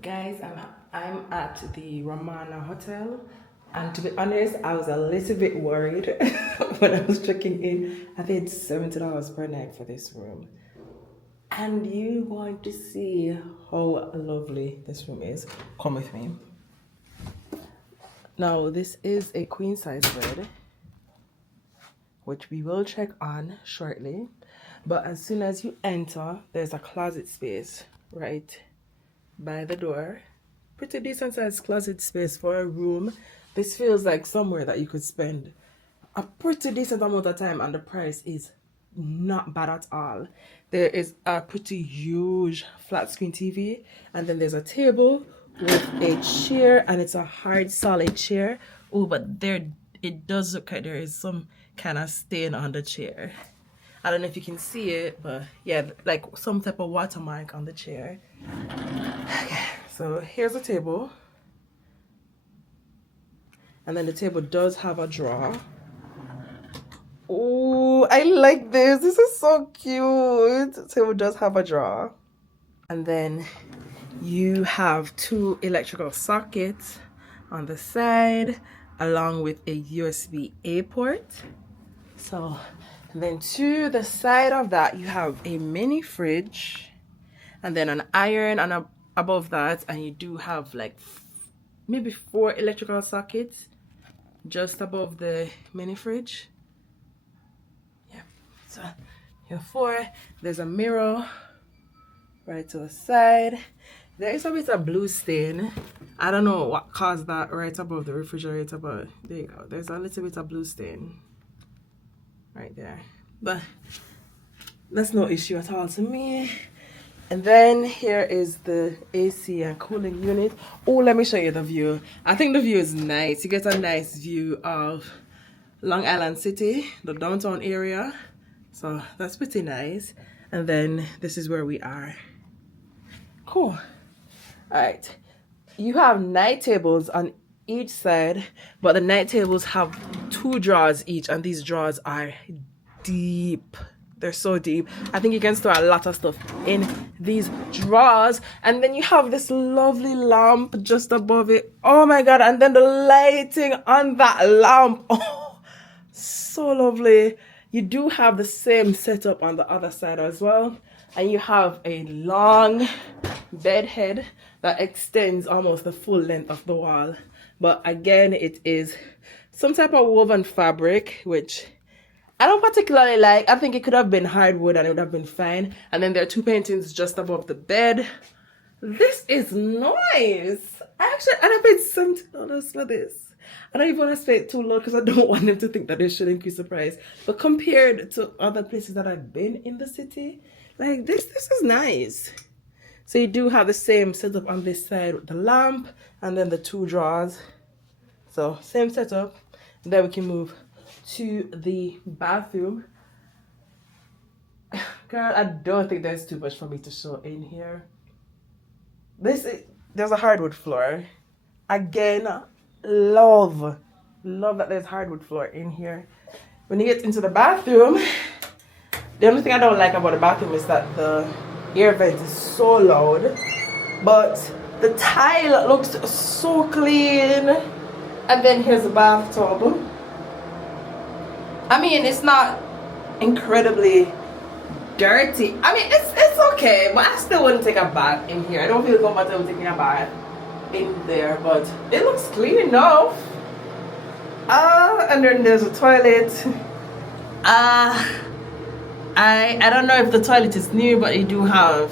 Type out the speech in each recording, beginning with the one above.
Guys, I'm at the Romana Hotel, and to be honest, I was a little bit worried when I was checking in. I paid $70 per night for this room, and you want to see how lovely this room is. Come with me. Now, this is a queen size bed, which we will check on shortly. But as soon as you enter, there's a closet space right by the door. Pretty decent sized closet space for a room. This feels like somewhere that you could spend a pretty decent amount of time, and the price is not bad at all. There is a pretty huge flat screen TV, and then there's a table with a chair, and it's a hard solid chair. Oh, but there it does look like there is some kind of stain on the chair. I don't know if you can see it, but yeah, like some type of watermark on the chair. Okay, so here's a table. And then the table does have a drawer. Oh, I like this. This is so cute. The table does have a drawer. And then you have two electrical sockets on the side, along with a USB-A port. So then to the side of that, you have a mini fridge, and then an iron, and above that, and you do have like maybe 4 electrical sockets just above the mini fridge. Yeah, so you have 4. There's a mirror right to the side. There is a bit of blue stain. I don't know what caused that right above the refrigerator, but there you go. There's a little bit of blue stain right there, but that's no issue at all to me. And then here is the AC and cooling unit. Oh, let me show you the view. I think the view is nice. You get a nice view of Long Island City, the downtown area, so that's pretty nice. And then this is where we are. Cool. All right, you have night tables on each side, but the night tables have 2 drawers each, and these drawers are deep. They're so deep. I think you can store a lot of stuff in these drawers. And then you have this lovely lamp just above it. Oh my god, and then the lighting on that lamp, oh, so lovely. You do have the same setup on the other side as well, and you have a long bed head that extends almost the full length of the wall. But again, it is some type of woven fabric, which I don't particularly like. I think it could have been hardwood and it would have been fine. And then there are 2 paintings just above the bed. This is nice. And I paid $70 for this. I don't even want to say it too low because I don't want them to think that they should increase the price. But compared to other places that I've been in the city, like this is nice. So you do have the same setup on this side with the lamp and then the 2 drawers. So same setup. And then we can move to the bathroom. Girl, I don't think there's too much for me to show in here. There's a hardwood floor. Again, love that there's hardwood floor in here. When you get into the bathroom, the only thing I don't like about the bathroom is that the air vent is so loud, but the tile looks so clean. And then here's the bathtub. I mean, it's not incredibly dirty. I mean, it's okay, but I still wouldn't take a bath in here. I don't feel comfortable taking a bath in there, but it looks clean enough. And then there's a toilet. I don't know if the toilet is new, but you do have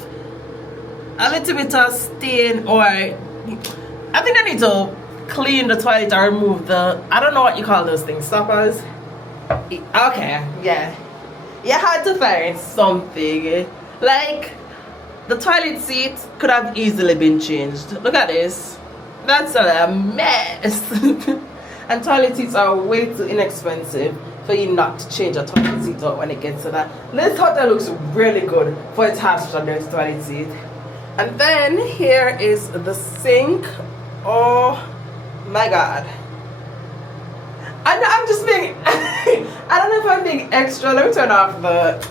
a little bit of stain, or I think I need to clean the toilet or remove the, I don't know what you call those things, stoppers. Okay, yeah. You had to find something. Like, the toilet seat could have easily been changed. Look at this. That's a mess. And toilet seats are way too inexpensive for you not to change a toilet seat out when it gets to that. This hotel looks really good for its house and there's toilet seat. And then here is the sink. Oh my god. I'm just being I don't know if I'm being extra. Let me turn off the,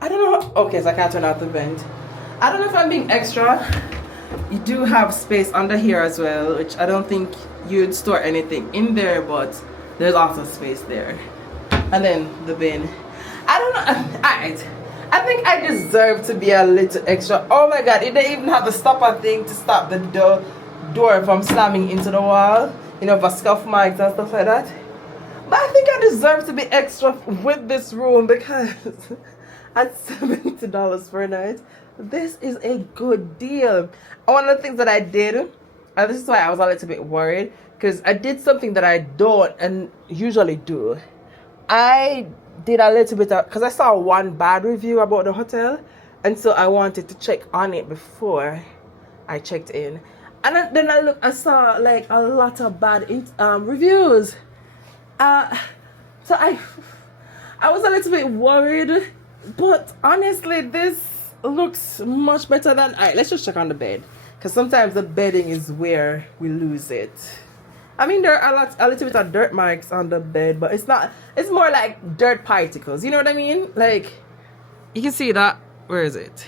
I don't know. Okay, so I can't turn off the vent. I don't know if I'm being extra. You do have space under here as well, which I don't think you'd store anything in there, but there's also space there. And then the bin. I don't know. Alright. I think I deserve to be a little extra. Oh my god, it didn't even have the stopper thing to stop the door from slamming into the wall. You know, for scuff marks and stuff like that. But I think I deserve to be extra with this room because at $70 per night, this is a good deal. And one of the things that I did, and this is why I was a little bit worried, because I did something that I don't and usually do. I did a little bit of, because I saw one bad review about the hotel, and so I wanted to check on it before I checked in. And then I saw like a lot of bad reviews. So I was a little bit worried, but honestly, this looks much better than. Alright, let's just check on the bed, because sometimes the bedding is where we lose it. I mean, there are a little bit of dirt marks on the bed, but it's not. It's more like dirt particles. You know what I mean? Like, you can see that. Where is it?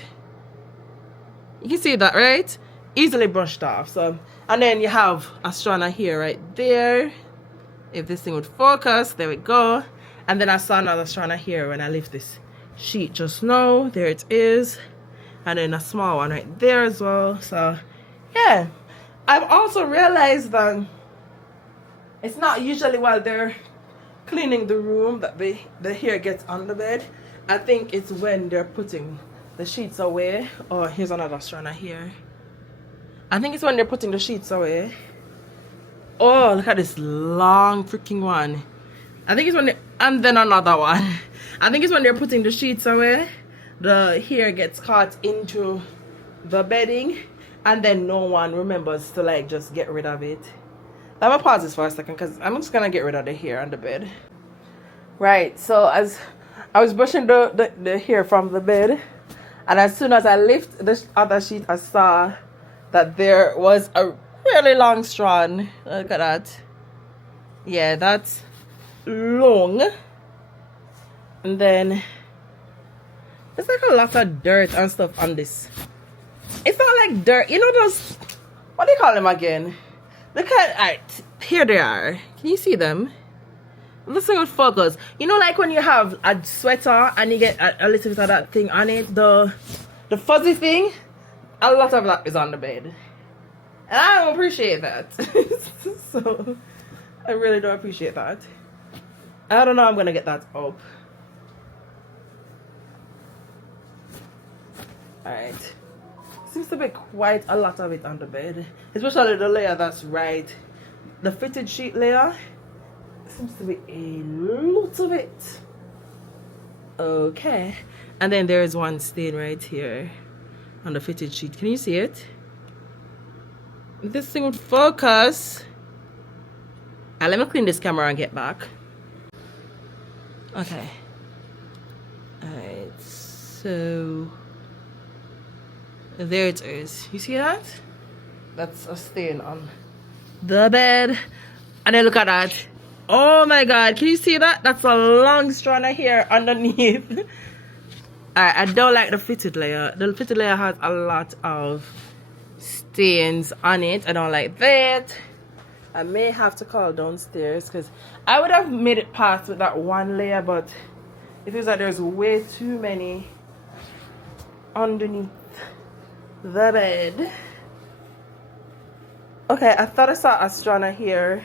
You can see that, right? Easily brushed off. So, and then you have a strana here, right there. If this thing would focus, there we go. And then I saw another strana here when I lift this sheet just now. There it is. And then a small one right there as well. So, yeah. I've also realized that it's not usually while they're cleaning the room that the hair gets on the bed. I think it's when they're putting the sheets away. Oh, here's another strana here. I think it's when they're putting the sheets away. Oh, look at this long freaking one. I think it's when and then another one. I think it's when they're putting the sheets away. The hair gets caught into the bedding, and then no one remembers to like just get rid of it. I'm gonna pause this for a second because I'm just gonna get rid of the hair on the bed. Right, so as I was brushing the hair from the bed, and as soon as I lift the other sheet, I saw that there was a really long strand. Look at that. Yeah, that's long. And then there's like a lot of dirt and stuff on this. It's not like dirt, you know those, what do you call them again? Look at, alright, here they are. Can you see them? Let's see with focus. You know, like when you have a sweater and you get a little bit of that thing on it, the fuzzy thing, a lot of that is on the bed. And I don't appreciate that. So, I really don't appreciate that. I don't know I'm gonna get that up. Alright. Seems to be quite a lot of it on the bed. Especially the layer that's right. The fitted sheet layer. Seems to be a lot of it. Okay. And then there's one stain right here on the fitted sheet. Can you see it? If this thing would focus. Let me clean this camera and get back. Okay. Alright, so there it is. You see that? That's a stain on the bed. And then look at that. Oh my god, can you see that? That's a long strand of hair underneath. Alright, I don't like the fitted layer. The fitted layer has a lot of stains on it. I don't like that. I may have to call downstairs because I would have made it past with that one layer, but it feels like there's way too many underneath the bed. Okay, I thought I saw a strand here,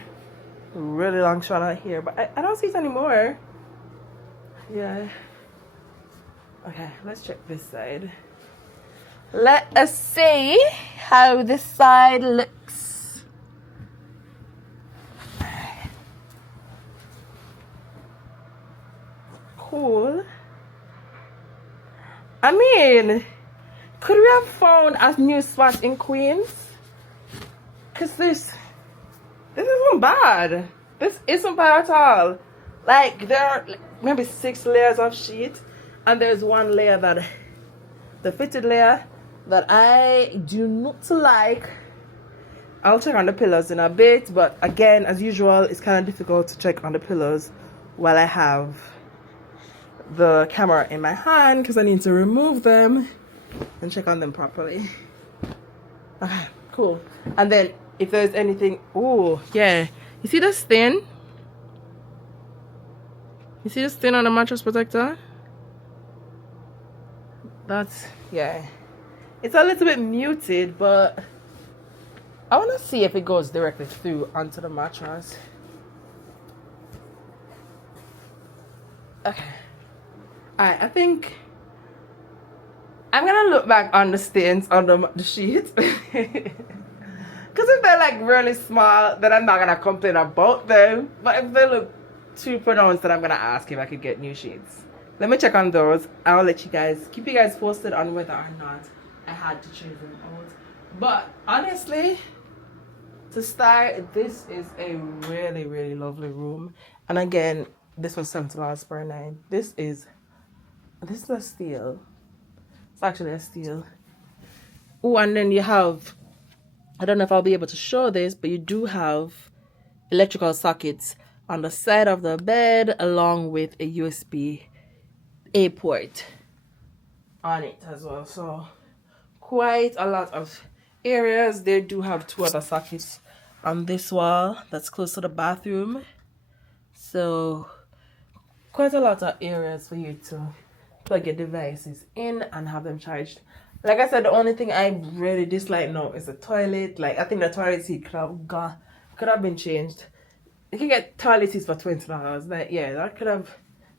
really long strand here, but I don't see it anymore. Yeah. Okay, let's check this side. Let us see how this side looks. Cool. I mean, could we have found a new spot in Queens? Because this isn't bad. This isn't bad at all. Like, there are maybe 6 layers of sheet, and there's one layer that, the fitted layer, that I do not like. I'll check on the pillows in a bit, but again, as usual, it's kind of difficult to check on the pillows while I have the camera in my hand because I need to remove them. and check on them properly. Okay, cool. And then if there's anything, oh yeah, you see the stain? You see the stain on the mattress protector? That's, yeah. It's a little bit muted, but I want to see if it goes directly through onto the mattress. Okay. Alright, I think I'm gonna look back on the stains on the sheet. Because if they're like really small, then I'm not gonna complain about them. But if they look too pronounced, then I'm gonna ask if I could get new sheets. Let me check on those. I'll let you guys, keep you guys posted on whether or not I had to change them out. But honestly, to start, this is a really, really lovely room. And again, this was $70 per night. This is a steal. It's actually a steal. Oh, and then you have, I don't know if I'll be able to show this, but you do have electrical sockets on the side of the bed along with a USB-A port on it as well. So quite a lot of areas. They do have 2 other sockets on this wall that's close to the bathroom. So quite a lot of areas for you to plug your devices in and have them charged. Like I said, the only thing I really dislike now is the toilet. Like, I think the toilet seat could have been changed. You can get toilet seats for $20. Like, yeah,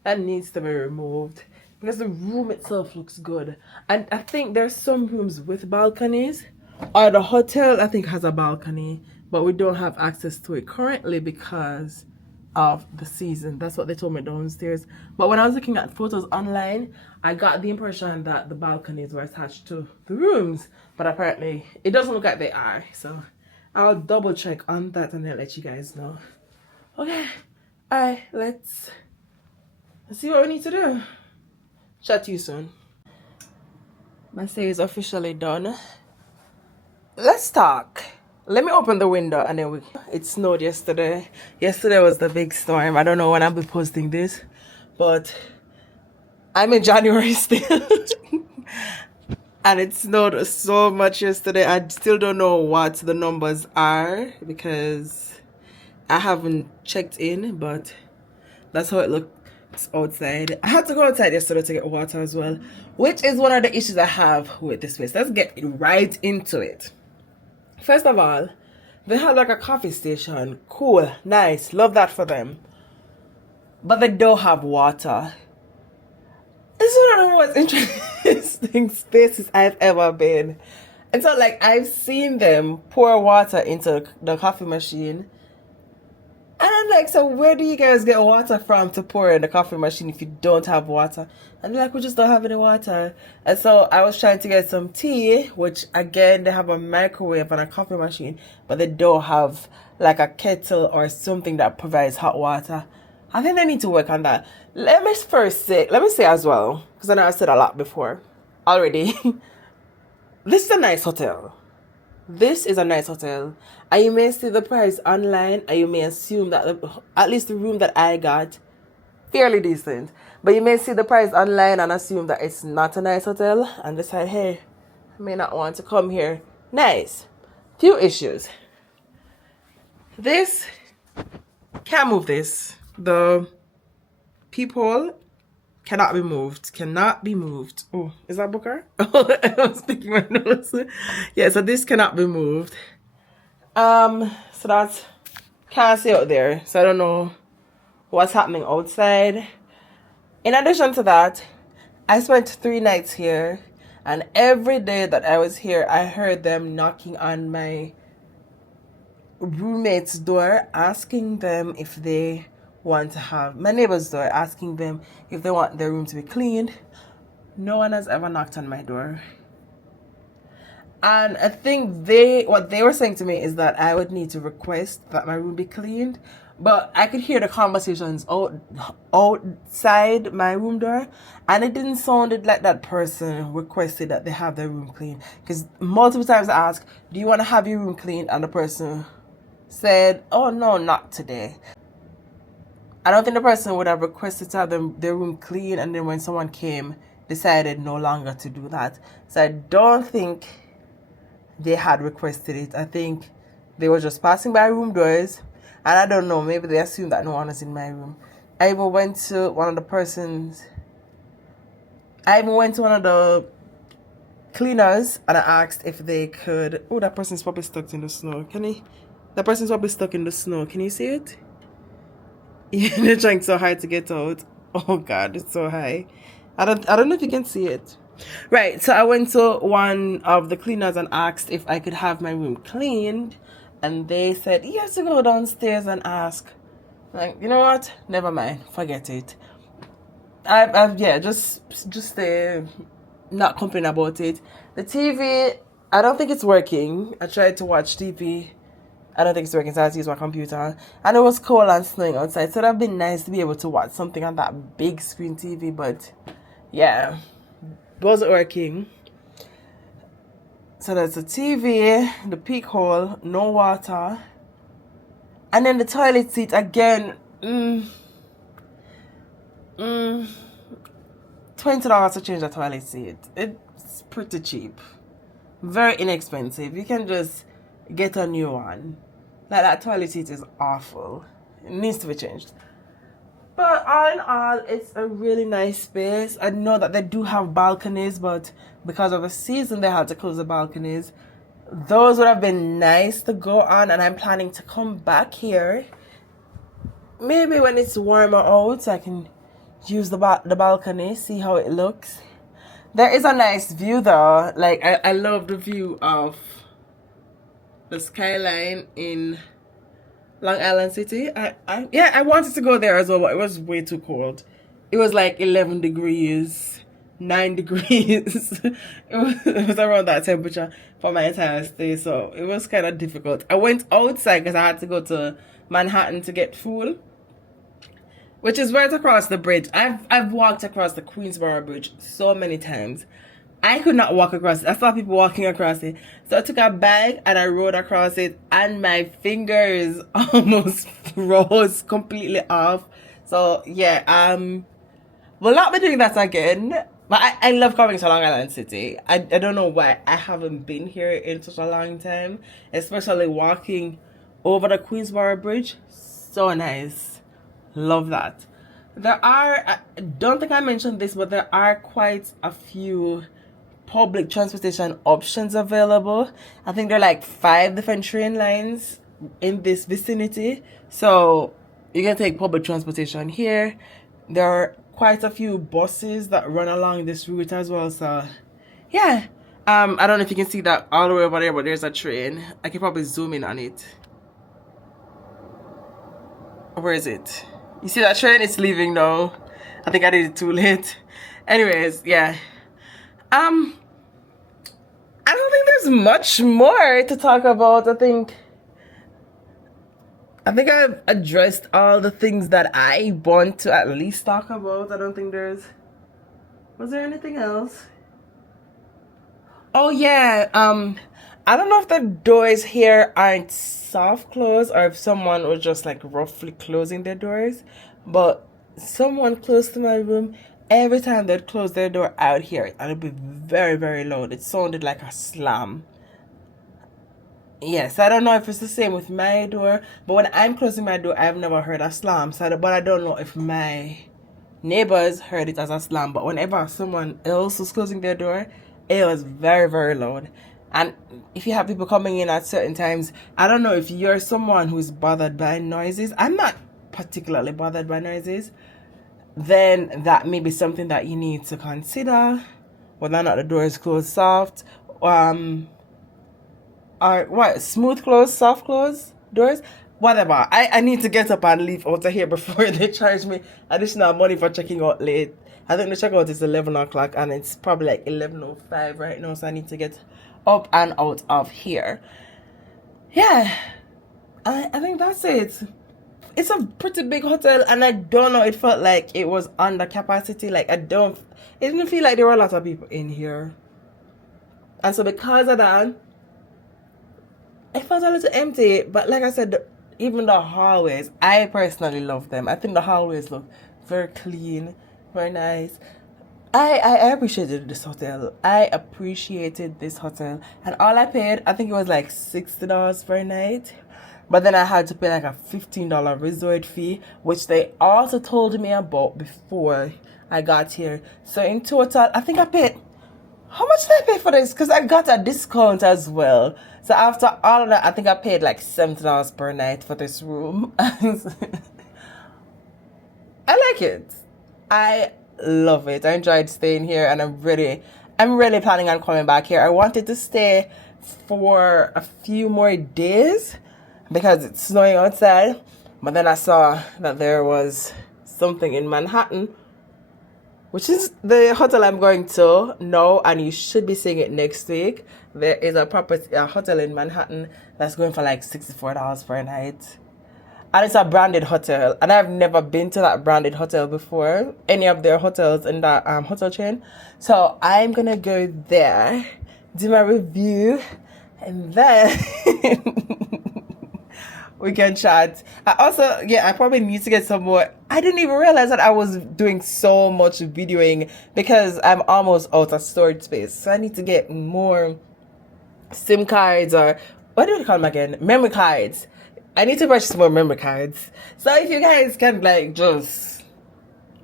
that needs to be removed because the room itself looks good. And I think there's some rooms with balconies, or the hotel I think has a balcony, but we don't have access to it currently because of the season. That's what they told me downstairs. But when I was looking at photos online, I got the impression that the balconies were attached to the rooms, but apparently it doesn't look like they are. So I'll double check on that and then let you guys know. Okay, alright, let's see what we need to do. Chat to you soon. My stay is officially done. Let's talk. Let me open the window and then it snowed yesterday. Yesterday was the big storm. I don't know when I'll be posting this, but I'm in January still. And it snowed so much yesterday. I still don't know what the numbers are because I haven't checked in, but that's how it looks outside. I had to go outside yesterday to get water as well, which is one of the issues I have with this place. Let's get right into it. First of all, they have like a coffee station. Cool, nice, love that for them. But they don't have water. It's one of the most interesting spaces I've ever been. And so like I've seen them pour water into the coffee machine. And I'm like, so where do you guys get water from to pour in the coffee machine if you don't have water? And they're like, we just don't have any water. And so I was trying to get some tea, which again, they have a microwave and a coffee machine, but they don't have like a kettle or something that provides hot water. I think they need to work on that. Let me say as well, because I know I've said a lot before already. This is a nice hotel. This is a nice hotel, and you may see the price online, and you may assume that at least the room that I got, fairly decent. But you may see the price online and assume that it's not a nice hotel, and decide, hey, I may not want to come here. Nice. Few issues. This, can't move this. The peephole cannot be moved. Cannot be moved. Oh, is that Booker? I was picking my nose. Yeah, so this cannot be moved. So that's can't see out there. So I don't know what's happening outside. In addition to that, I spent 3 nights here, and every day that I was here, I heard them knocking on my roommate's door, asking them if they want to have my neighbor's door, asking them if they want their room to be cleaned. No one has ever knocked on my door. And I think what they were saying to me is that I would need to request that my room be cleaned. But I could hear the conversations outside my room door, and it didn't sound like that person requested that they have their room cleaned. Because multiple times I asked, do you want to have your room cleaned? And the person said, oh no, not today. I don't think the person would have requested to have their room clean, and then when someone came, decided no longer to do that. So I don't think they had requested it. I think they were just passing by room doors, and I don't know, maybe they assumed that no one was in my room. I even went to one of the cleaners and I asked if they could. Oh, that person's probably stuck in the snow. That person's probably stuck in the snow. Can you see it? Yeah, they're trying so hard to get out. Oh God, it's so high. I don't know if you can see it. Right, so I went to one of the cleaners and asked if I could have my room cleaned, and they said you have to go downstairs and ask. Like, you know what? Never mind. Forget it. I've yeah, just not complain about it. The TV, I don't think it's working. I tried to watch TV. I don't think it's working, so I had to use my computer. And it was cold and snowing outside, so it would have been nice to be able to watch something on that big screen TV, but yeah, it wasn't working. So there's the TV, the peak hole, no water. And then the toilet seat again, $20 to change the toilet seat. It's pretty cheap. Very inexpensive. You can just get a new one. Like, that toilet seat is awful. It needs to be changed. But all in all, it's a really nice space. I know that they do have balconies, but because of the season, they had to close the balconies. Those would have been nice to go on, and I'm planning to come back here. Maybe when it's warmer out, so I can use the balcony, see how it looks. There is a nice view though. Like, I love the view of the skyline in Long Island City. I wanted to go there as well, but it was way too cold. It was like 11 degrees, 9 degrees. It was around that temperature for my entire stay, so it was kind of difficult. I went outside because I had to go to Manhattan to get food, which is right across the bridge. I've walked across the Queensboro Bridge so many times. I could not walk across it. I saw people walking across it. So I took a bag and I rode across it, and my fingers almost rose completely off. So yeah, we'll not be doing that again. But I love coming to Long Island City. I don't know why I haven't been here in such a long time. Especially walking over the Queensboro Bridge. So nice. Love that. There are, I don't think I mentioned this, but there are quite a few public transportation options available. I think there are like 5 different train lines in this vicinity. So you can take public transportation here. There are quite a few buses that run along this route as well. So yeah. I don't know if you can see that all the way over there, but there's a train. I can probably zoom in on it. Where is it? You see that train? It's leaving now. I think I did it too late. Anyways, yeah. I don't think there's much more to talk about. I think I've addressed all the things that I want to at least talk about. I don't think was there anything else? Oh yeah, I don't know if the doors here aren't soft close or if someone was just like roughly closing their doors, but someone close to my room, every time they'd close their door out here, and it'd be very, very loud. It sounded like a slam. Yes, I don't know if it's the same with my door, but when I'm closing my door, I've never heard a slam. But I don't know if my neighbors heard it as a slam. But whenever someone else was closing their door, it was very, very loud. And if you have people coming in at certain times, I don't know if you're someone who's bothered by noises. I'm not particularly bothered by noises. Then that may be something that you need to consider, whether or not the door is closed soft, or what, smooth close, soft close doors, whatever. I need to get up and leave out of here before they charge me additional money for checking out late. I think the checkout is 11 o'clock and it's probably like 11:05 right now, so I need to get up and out of here. Yeah, I think that's it. It's a pretty big hotel, and I don't know, it felt like it was under capacity. Like, it didn't feel like there were a lot of people in here. And so because of that, it felt a little empty. But like I said, even the hallways, I personally love them. I think the hallways look very clean, very nice. I appreciated this hotel. I appreciated this hotel. And all I paid, I think it was like $60 per night. But then I had to pay like a $15 resort fee, which they also told me about before I got here. So in total, I think I paid, how much did I pay for this? Because I got a discount as well. So after all of that, I think I paid like $70 per night for this room. I like it. I love it. I enjoyed staying here, and I'm really planning on coming back here. I wanted to stay for a few more days because it's snowing outside, but then I saw that there was something in Manhattan, which is the hotel I'm going to now, and you should be seeing it next week. There is a hotel in Manhattan that's going for like $64 per night. And it's a branded hotel, and I've never been to that branded hotel before, any of their hotels in that hotel chain. So I'm gonna go there, do my review, and then we can chat. I probably need to get some more. I didn't even realize that I was doing so much videoing because I'm almost out of storage space. So I need to get more SIM cards, or what do we call them again? Memory cards. I need to purchase more memory cards. So if you guys can like just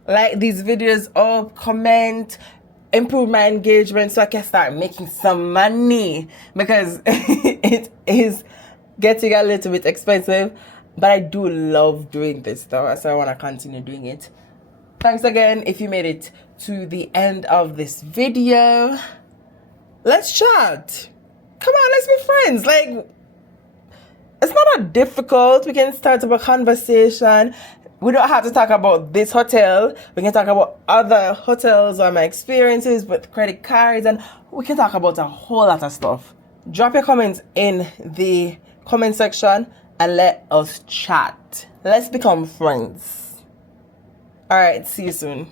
like these videos up, comment, improve my engagement so I can start making some money, because it is getting a little bit expensive, but I do love doing this though, so I want to continue doing it. Thanks again if you made it to the end of this video. Let's chat. Come on, let's be friends. Like, it's not that difficult. We can start up a conversation. We don't have to talk about this hotel. We can talk about other hotels or my experiences with credit cards, and we can talk about a whole lot of stuff. Drop your comments in the comment section and let us chat. Let's become friends. All right, see you soon.